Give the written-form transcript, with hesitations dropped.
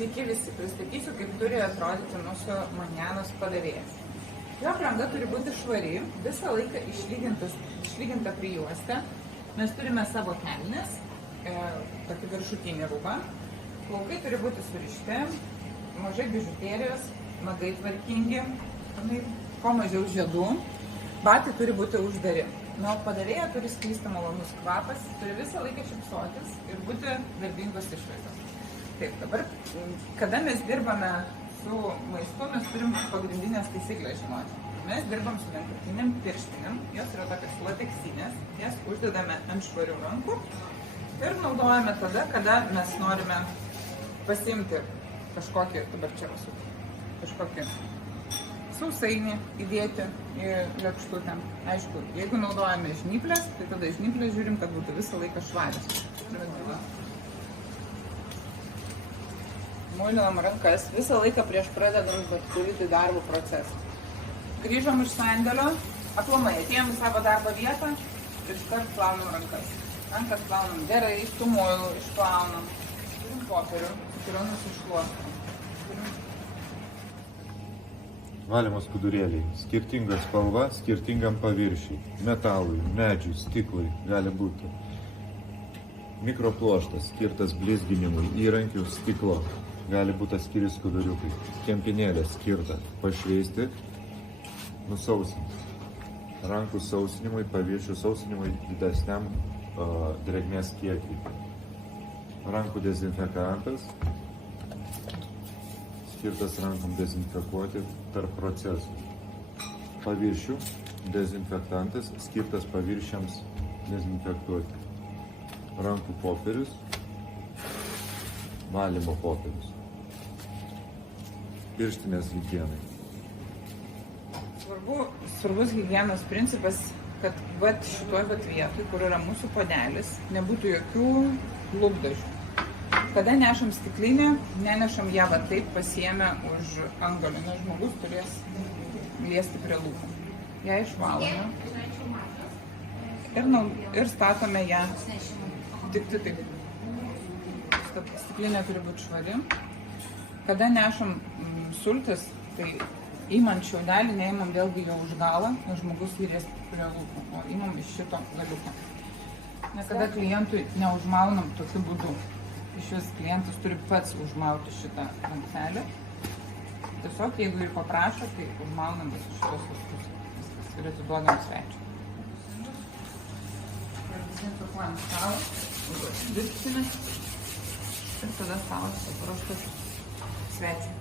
Sveiki visi, pristatysiu, kaip turi atrodyti mūsų manjanos padavėjas. Jo apranga turi būti švari, visą laiką išlyginta prijuostė. Mes turime savo kelnes, tokį viršutinį rūbą. Plaukai turi būti surišti, mažai bižuterijos, nagai tvarkingi, kuo mažiau žiedų. Batai turi būti uždari. Nuo padavėjo turi sklisti malonus kvapas, turi visą laiką šypsotis ir būti darbingos išvaizdos. Taip, dabar, kada mes dirbame su maistu, mes turim pagrindinės taisyklės žinoti. Mes dirbam su vienkartinėm pirštinėm, jos yra tokios lateksinės, jas uždedame ant švarių rankų ir naudojame tada, kada mes norime pasiimti kažkokį, dabar čia kažkokį sausainį įdėti į lėkštutę. Aišku, jeigu naudojame žnyplės, tai tada žnyplės žiūrim, kad būtų visą laiką švarios. Muilinam rankas visą laiką prieš pradedant bet kurį darbo procesą. Grįžom iš sandėlio, aplamai atėjom į savo darbo vietą ir iškart plaunam rankas. Rankas plaunam gerai, su muilu išplaunam. Turim popierių, su kuriuo nusišluostam. Valymo skudurėliai. Skirtinga spalva, skirtingam paviršiui. Metalui, medžiui, stiklui gali būti. Mikropluoštas, skirtas blizginimui, įrankių, stiklo. Gali būti atskiri skuduriukai. Kempinėlė skirta pašveisti, nusausinti. Rankų sausinimui, paviršių sausinimui didesniam drėgmės kiekiui. Rankų dezinfekantas. Skirtas rankom dezinfekuoti tarp procesų. Paviršių dezinfektantas skirtas paviršiams dezinfekuoti. Rankų popierius, valymo popierius. Pirštinės higienai. Svarbus higienos principas, kad šitoj vietoj, kur yra mūsų puodelis, nebūtų jokių lūpdažių. Kada nešam stiklinę, nenešam ją taip pasiėmę už angolio, nes žmogus turės liesti prie lūpų. Ją išvalome ir statome ją tik taip. Stiklinė turi būti švari. Kada nešam sultis, tai įmant šiaudelį, neįmam vėlgi jo už galą, nes žmogus lies prie lūpų, o įmam iš šito galiuko. Niekada klientui neužmaunam tokiu būdu. Iš vis klientas turi pats užmauti šitą rankselę. Tiesiog, jeigu ir paprašo, tai užmaunam visus šitos viskus. Viskas ir atiduodam svečiui. Dezinfekuojam stalą, dirbtinę ir tada stalas paprastas svečiui.